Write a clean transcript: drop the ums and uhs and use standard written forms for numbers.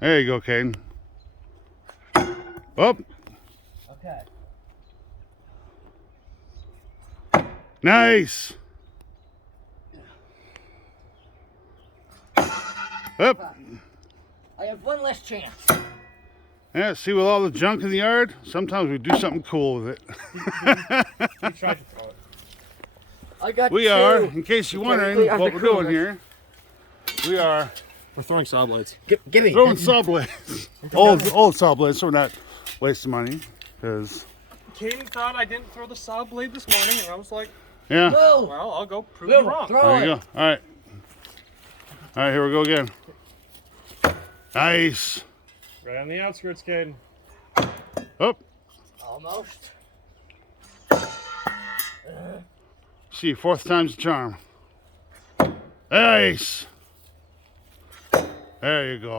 There you go, Caden. Up. Okay. Nice. Up. I have one last chance. Yeah, see, with all the junk in the yard, sometimes we do something cool with it. You tried to throw it. I got We two. are, in case you're wondering Technically, I'm what the we're doing coolest. here, we are We're throwing saw blades. Give me. throwing saw blades. old saw blades, so we're not wasting money. Because, Caden thought I didn't throw the saw blade this morning, and I was like, yeah, Will, well, I'll go prove Will, you wrong. throw there it. you go. All right. All right, here we go again. Nice. Right on the outskirts, Caden. Up. Almost. See, fourth time's the charm. Nice. There you go.